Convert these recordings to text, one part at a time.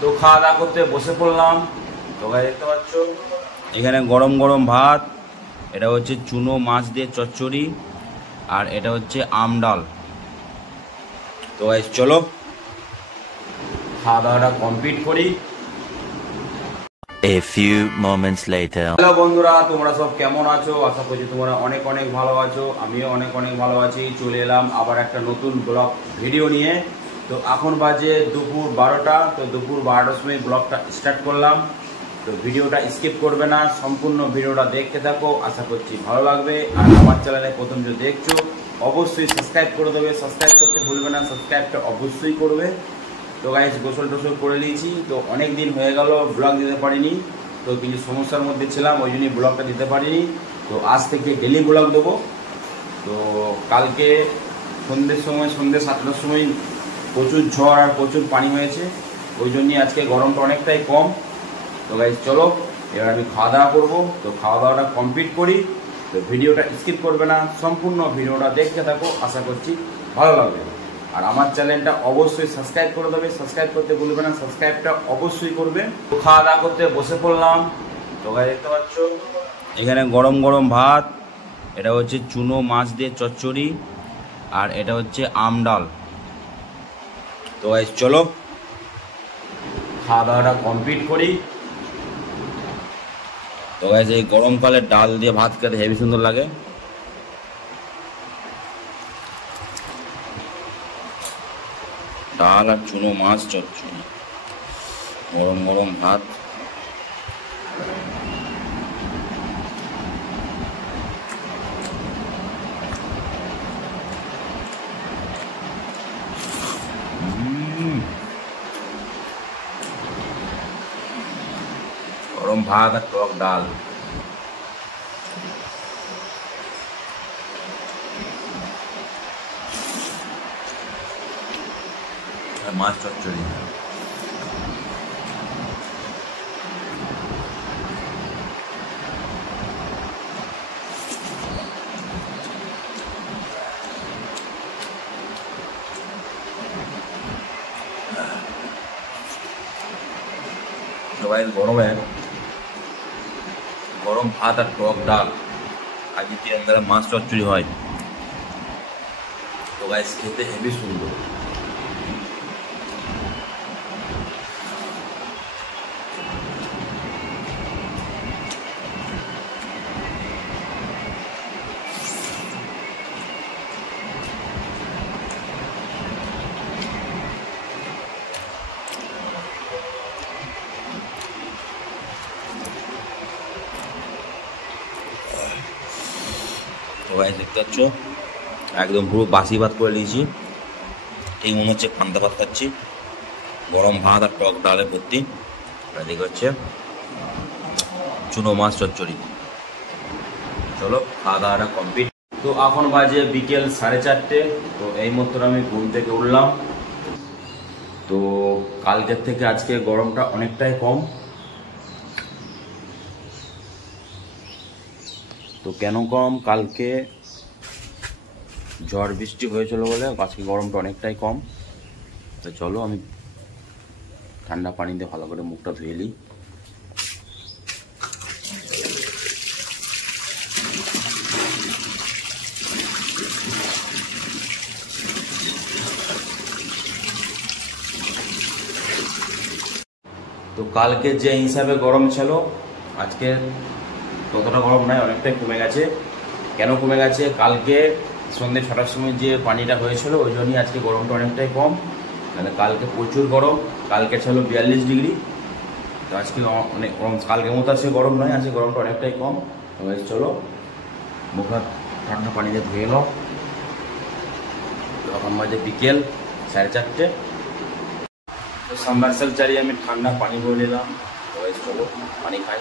তো খাওয়া দাওয়া করতে বসে পড়লাম। তো গাইস দেখতে পাচ্ছ এখানে গরম গরম ভাত, এটা হচ্ছে চুনো মাছ দিয়ে চচ্চড়ি, আর এটা হচ্ছে আম ডাল। তো গাইস চলো খাওয়া দাওয়াটা কমপ্লিট করি। A few moments later. Hello বন্ধুরা, তোমরা সব কেমন আছো? আশা করছি তোমরা অনেক অনেক ভালো আছো। আমিও অনেক অনেক ভালো আছি। চলে এলাম আবার একটা নতুন ব্লগ ভিডিও নিয়ে। তো এখন বাজে দুপুর 12টা। তো দুপুর 12টার সময় ব্লগটা স্টার্ট করলাম। তো ভিডিওটা স্কিপ করবে না, সম্পূর্ণ ভিডিওটা দেখতে থাকো, আশা করছি ভালো লাগবে। আর আমার চ্যানেলে প্রথম যে দেখছো অবশ্যই সাবস্ক্রাইব করে দেবে, সাবস্ক্রাইব করতে ভুলবে না, সাবস্ক্রাইবটা অবশ্যই করবে। তো গাইস গোসল টোসল করে নিয়েছি। তো অনেক দিন হয়ে গেল ব্লগ দিতে পারিনি, তো কিছু সমস্যার মধ্যে ছিলাম, ওই জন্যই ব্লগটা দিতে পারিনি। তো আজ থেকে ডেলি ব্লগ দেবো। তো কালকে সন্ধ্যের সময়, সন্ধ্যে 7টার সময় প্রচুর ঝড় আর প্রচুর পানি হয়েছে, ওই জন্যই আজকে গরমটা অনেকটাই কম। তো গাইস চলো এবার আমি খাওয়া দাওয়া করবো। তো খাওয়া দাওয়াটা কমপ্লিট করি। তো ভিডিওটা স্কিপ করবে না, সম্পূর্ণ ভিডিওটা দেখতে থাকো, আশা করছি ভালো লাগবে। আর আমার চ্যানেলটা অবশ্যই সাবস্ক্রাইব করে দেবে, সাবস্ক্রাইব করতে ভুলবে না, সাবস্ক্রাইবটা অবশ্যই করবে। তো খাওয়া দাওয়া করতে বসে পড়লাম। তো গাইস দেখতে পাচ্ছ এখানে গরম গরম ভাত, এটা হচ্ছে চুনো মাছ দিয়ে চচ্চড়ি, আর এটা হচ্ছে আম ডাল। তো গাইস চলো খাওয়া দাওয়াটা কমপ্লিট করি। তো গাইস এই গরমকালে ডাল দিয়ে ভাত খেতে হেবি সুন্দর লাগে। ডাল আর চুনো মাছ চচ্চড়ি, গরম গরম ভাত। গরম ভাত আর টক ডাল। মাছ চচ্চড়ি। সবাই গরমে গরম ভাত আর টক ডাল, আগে তিরঙ্গারা মাছ চচ্চড়ি হয়। তো গাইস খেতে হেবি সুন্দর। তো গাইস দেখতে পাচ্ছ একদম পুরো বাসি ভাত করে নিয়েছি, ঠিক মনে হচ্ছে পান্তা ভাত খাচ্ছি। গরম ভাত আর টক ডালে ভর্তি, এদিকে হচ্ছে চুনো মাছ চচ্চড়ি। চলো খাওয়া দাওয়াটা কমপ্লিট। তো এখন বাজে বিকেল 4:30। তো এই মাত্র আমি ঘুম থেকে উঠলাম। তো কালকের থেকে আজকে গরমটা অনেকটাই কম। তো কেন কম? কালকে ঝড় বৃষ্টি হয়েছিল বলে আজকে গরমটা অনেকটাই কম। তো চলো আমি ঠান্ডা পানি দিয়ে ভালো করে মুখটা ধুয়ে নিই। তো কালকে যে হিসাবে গরম ছিল আজকে ততটা গরম নাই, অনেকটাই কমে গেছে। কেন কমে গেছে? কালকে সন্ধ্যে 6টার সময় যে পানিটা হয়েছিল ওই জন্যই আজকে গরমটা অনেকটাই কম। মানে কালকে প্রচুর গরম, কালকে ছিল 42 ডিগ্রি। তো আজকে অনেক গরম, কালকের মতো আজকে গরম নয়, আজকে গরমটা অনেকটাই কম। তো চলো মুখ হাত ঠান্ডা পানিতে ধুয়ে নাও। তো এখন বাজে বিকেল 4:30। তো সাবমার্সেল চালিয়ে আমি ঠান্ডা পানি ভরে নিলাম। তো চলো পানি খাই।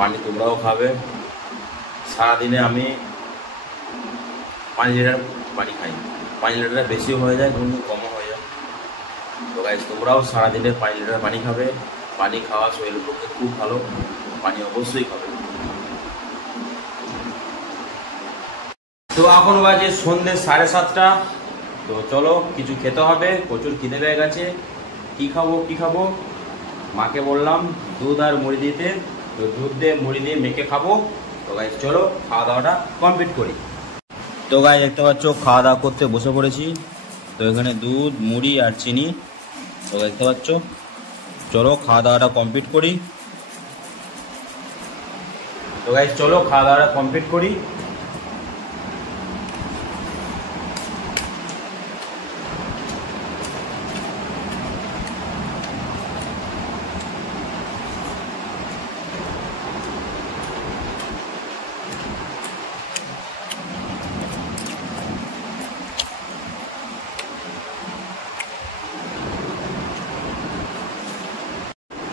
পানি তোমরাও খাবে। সারাদিনে আমি 5 লিটার পানি খাই। 5 লিটার বেশিও হয়ে যায়, কোনো কমও হয়ে যায়। তো গাইস তোমরাও সারাদিনে 5 লিটার পানি খাবে, পানি খাওয়া শরীরের পক্ষে খুব ভালো, পানি অবশ্যই খাবে। তো এখন বাজে সন্ধ্যে 7:30। তো চলো কিছু খেতে হবে, প্রচুর খিদে পেয়ে গেছে। কি খাবো? মাকে বললাম দুধ আর মুড়ি দিতে, তো দুধ দিয়ে মুড়ি দিয়ে মেখে খাবো। তো গাইস চলো খাওয়া দাওয়াটা কমপ্লিট করি। তো গাইস দেখতে পাচ্ছ খাওয়া দাওয়া করতে বসে পড়েছি। তো এখানে দুধ, মুড়ি আর চিনি। তো দেখতে পাচ্ছ, চলো খাওয়া দাওয়াটা কমপ্লিট করি। তো গাইস চলো খাওয়া দাওয়াটা কমপ্লিট করি।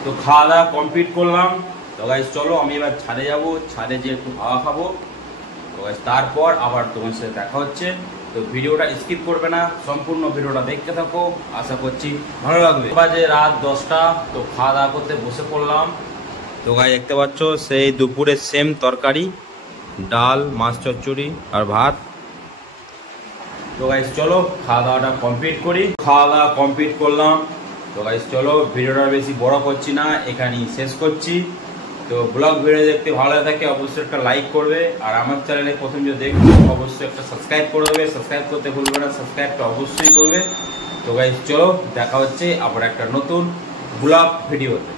তো খাওয়া দাওয়া কমপ্লিট করলাম। তো গাইস চলো আমি এবার ছাদে যাব, ছাদে যেয়ে একটু হাওয়া খাবো। তো গাইস তারপর আবার তোমার সাথে দেখা হচ্ছে। তো ভিডিওটা স্কিপ করবে না, সম্পূর্ণ ভিডিওটা দেখতে থাকো, আশা করছি ভালো লাগবে। বাজে রাত 10টা। তো খাওয়া দাওয়া করতে বসে পড়লাম। তো গাইস দেখতে পাচ্ছ সেই দুপুরের সেম তরকারি, ডাল, মাছ চচ্চড়ি আর ভাত। তো গাইস চলো খাওয়া দাওয়াটা কমপ্লিট করি। খাওয়া দাওয়া কমপ্লিট করলাম। তো গাইস চলো ভিডিওটা বেশি বড় করছি না, এখানেই শেষ করছি। তো ব্লগ ভিডিও দেখতে ভালো লাগে অবশ্যই একটা লাইক করবে, আর আমার চ্যানেলে প্রথম যদি দেখবে অবশ্যই একটা সাবস্ক্রাইব করে দেবে। সাবস্ক্রাইব করতে ভুলবে না, সাবস্ক্রাইবটা অবশ্যই করবে। তো গাইস চলো দেখা হচ্ছে আবার একটা নতুন ব্লগ ভিডিওতে।